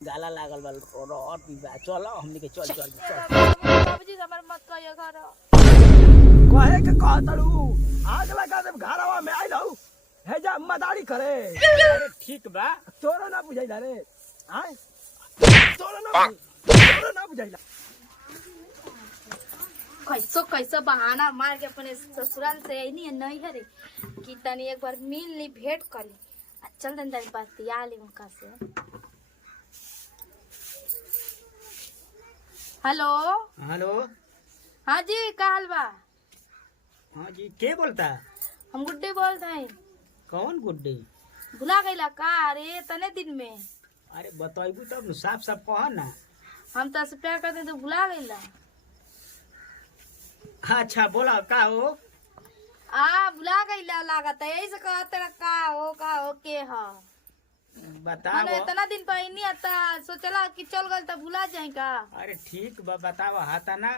गाला लागल बा और पीबा चलो हमनी के चल चल चल बाबूजी हमर मत कहियो घर कहे के कहतड़ू आग लगा दे घरवा में आइल हूं हे जा मदारी करे। अरे ठीक बा तोरा ना बुझाइला रे हां तोरा ना बुझाइला कैसो बहाना मार के अपने ससुराल से आई नहीं है रे कि तनी एक बार मिल ली भेंट कर ली चल तनी तनी बतिया ली उनका से। हेलो हेलो हाँ जी का हाल बा? हाँ जी के बोलता? हम गुड्डी बोलते हैं। कौन गुड्डी? भुला गईला का रे तने दिन में? अरे बताइबू तब न साफ साफ कह ना। हम तो प्यार करते तो भुला गईला। अच्छा बोला का हो? भुला गईला लागत है यही से कहते का हो के हा बताओ। इतना दिन पहनी आता सोचला कि चल गल तो भुला जाए का। अरे ठीक बा बताओ हाथा ना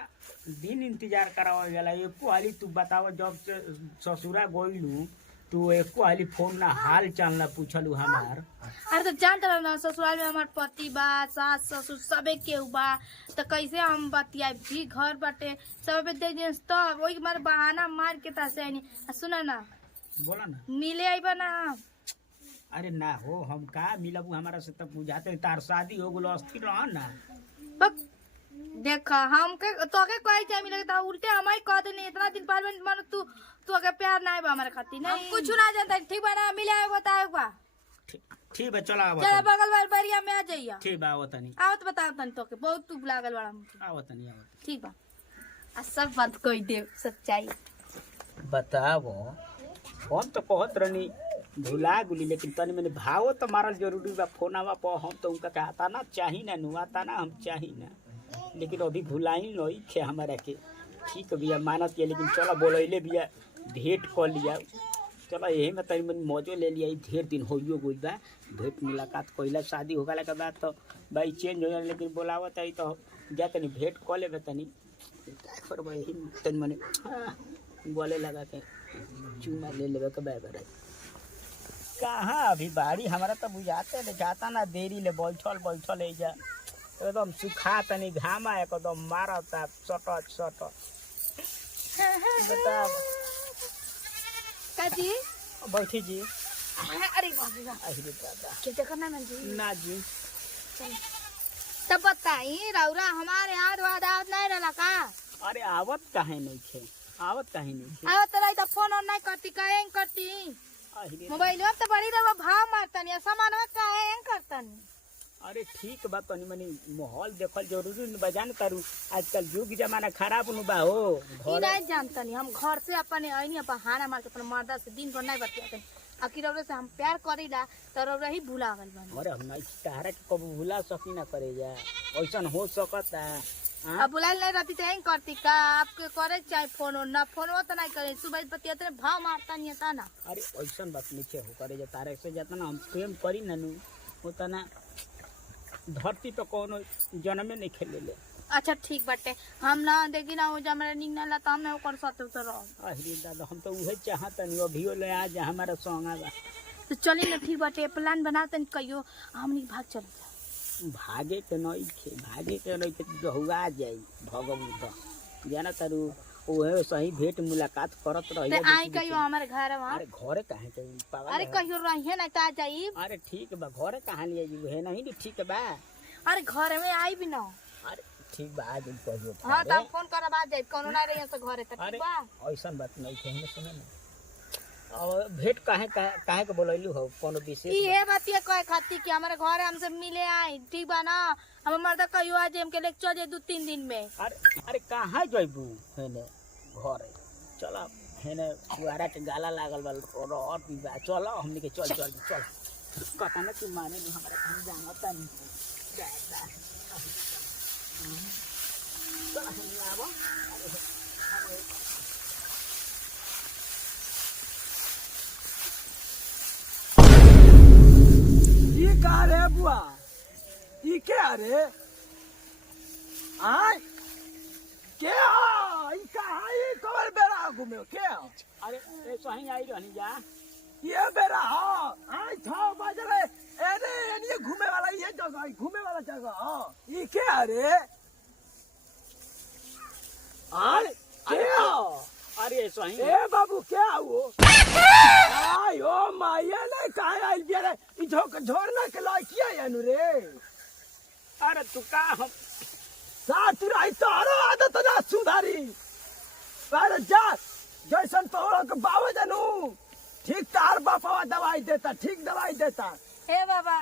दिन इंतजार करावा वाला एको हाली तू बताओ जब से ससुरा गइलू तू एको हाली फोन ना हाल चाल ना पूछलू हमार। अरे तो जानते रहो ना ससुराल में हमार पति बा सास ससुर सबे केहू बा तो कैसे हम बतिया भी घर बाटे सब पे दे दिन तब वही मार बहाना मार के तासे सुना ना बोला ना मिले आइबा ना। अरे ना हो हम का मिलबू हमारा से तब बुझाते तार शादी हो गलो अस्थिर रह ना। बक देखा हम के तो के कोई चाहे मिले तो उल्टे हमारी कह देनी इतना दिन बाद में मन तू अगर प्यार ना है हमारे खातिर नहीं कुछ ना जानता ठीक बा ना मिले आए बताओ बा ठीक बा चला आवत चल बगल वाले बरिया में आ जाइए। ठीक बा आवत नहीं आवत बताओ तन तो के बहुत तू लागल वाला हमके आवत नहीं आवत ठीक बा आ सब बात कह दे सच्चाई बताओ। हम तो कहत रहनी भुला गुली लेकिन तनी मैंने भाव तो मारल जरूरी बा फोनावा पर हम तो उनका कहता ना चाही ना नुआता ना हम चाही ना लेकिन अभी भुलाई नहीं थे हमारा के ठीक बिया मानत है लेकिन चलो बोलैले बिया भेंट कर लिया चलो यही में तनी मैंने मौजो ले लिया ढेर दिन होइयो गइल बा भेंट मुलाकात कइला शादी हो गला के बाद तो भाई चेंज हो जाए लेकिन बोलावत है तो जा तनी भेंट कर लेबे तनी पर यही तनी मैंने बोले लगा के चूमा ले लेबे के बाय कहाँ अभी बाड़ी हमारा तो बुझाते ले जाता ना देरी ले बैठल है जा एकदम सुखा तनी घामा एकदम मारता सट बता काजी बैठी जी। अरे बाप रे अरे दादा क्या करना है जी ना जी तब बताई रौरा हमारे यहाँ वादा नहीं रहला का। अरे आवत काहे नहीं थे आवत रही तो फोन और नहीं करती कहे करती मोबाइल में तो बड़ी रहा भाव मारतनी सामान में काहे करतनी। अरे ठीक बा तनी मनी माहौल देखल जरूरी न बजान करू आजकल युग जमाना खराब न बा हो ई नहीं जानतनी हम घर से अपने आईनी बहाना मार के अपन मर्दा से दिन भर नहीं बतियाते आखिर रौरा से हम प्यार करीला तो रौरा ही भुला गइल बानी। अरे हम नहीं तारा के कबू भुला सकी ना करे जा ऐसा हो सकता अब बुलाइल नहीं रहती तो यही करती का आपके करे चाहे फोन ना फोन तो नहीं करे सुबह बतियाते भाव मारता नहीं था ना। अरे ऐसा बात नीचे हो करे जा तारा से जाता ना हम प्रेम करी ना नु होता ना धरती पे कोनो जन्मे नहीं खेले ले। अच्छा ठीक बाटे हम ना देखी ना जब मेरा निक ना तो हम ना कर सकते तो रहो। अरे दादा हम तो उहे चाहता नहीं अभियो ले आज हमारा संग आवा तो चली ना ठीक बाटे प्लान बनाते नहीं कहियो हमनी भाग चल भागे के नहीं थे बहुआ जाई भगवू तो जाना तारू ओहे सही भेंट मुलाकात करत रही तो आई कहियो हमारे घर वहां। अरे घरे काहे के पावा अरे कहियो रहिए ना तो आ जाई। अरे ठीक बा घरे कहां लिए जी है नहीं नी ठीक बा। अरे घर में आई भी ना। अरे ठीक बा आज कहियो हां तो फोन करब आ जाई कोनो ना रहिए तो घरे तो ठीक बा। ऐसा बात नहीं है सुने ना और भेंट काहे के बोलैलू हो कोनो विशेष ये बातिया कहे खाती कि हमारे घर हमसे मिले आई ठीक बा ना हम मर्दा कहियो आज हमके लेक्चर जे 2-3 दिन में। अरे कहाँ जइबू हेने घरे चलो हेने पुआरा के गाला लागल बा और पीबा चलो हमनी के चल कहता ना तू माने नहीं हमारा हम जानता नहीं चल हम आबो। ये का रे बुआ ये क्या रे आय क्या ई का ई कवर बेरा घूमे क्या अरे ऐसा ही आई रहनी जा ये बेरा हां आई 6 बजे रे एने एने घूमे वाला ये जगह घूमे वाला जगह हां ई के अरे आई के अरे सही ए बाबू क्या हुआ आयो माये ने काहे आइल बिया रे ई झोरना के लायकिया यानु रे अरे तू का हम साथ रही तोरो आदत ना सुधारी पर जा जैसन तोरो के बाबा जानू ठीक तार बापा दवाई देता ठीक दवाई देता हे बाबा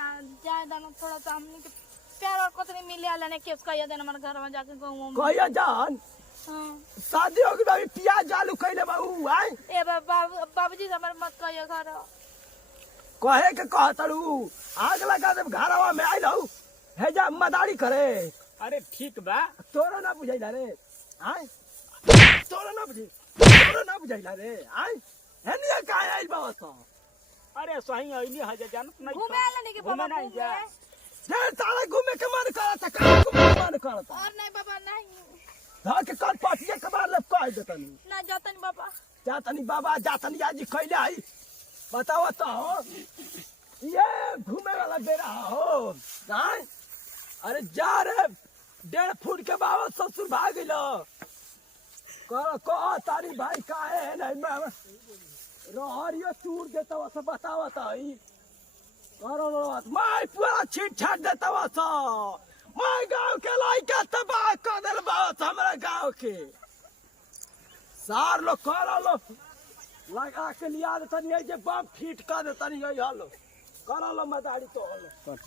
जाए दाना थोड़ा सा हमनी के प्यार और कुछ नहीं मिले आला ने केस कहिया देना हमारे घर में जाके गाँव में कहिया जान हाँ। शादी होगी बाबी प्याज आलू खइले बाबू आई ए बाबूजी से हमारे मत कहियो घर कहे के कहतड़ू आग लगा दे घरवा में आइल हूं हे जा मदारी करे अरे ठीक बा तोरा ना बुझाइला रे आई तोरा ना बुझाइला रे आई हेनिया काहे आइल बाबा तो अरे सही अइली हजे जानत नहीं घूमे आला नहीं के घूमे बाबा नहीं घूमे जा ढेर सारा घूमे के मन करता कहां घूमे के मन करता और नहीं बाबा नहीं धा के कान पाटिए कबार ले कह देतनी ना जातन बाबा जातनी बाबा जातनी आज खइले आई बताओ तो ये घूमे वाला बेरा हो नहीं अरे जा रे 1.5 फुट के बाबा ससुर भाग गइलो कह तारी भाई काहे है नहीं मैं रहरियो टूर देता वस बताओ तो ई करो मैं पूरा छीट छाट देता वस मैं गांव के लायका तबाह कर दिल बात हमारा गांव के सार लो करो लो लगा के लिया देता नहीं जे बम फिट कर देता नहीं हलो करो लो मदारी तो हलो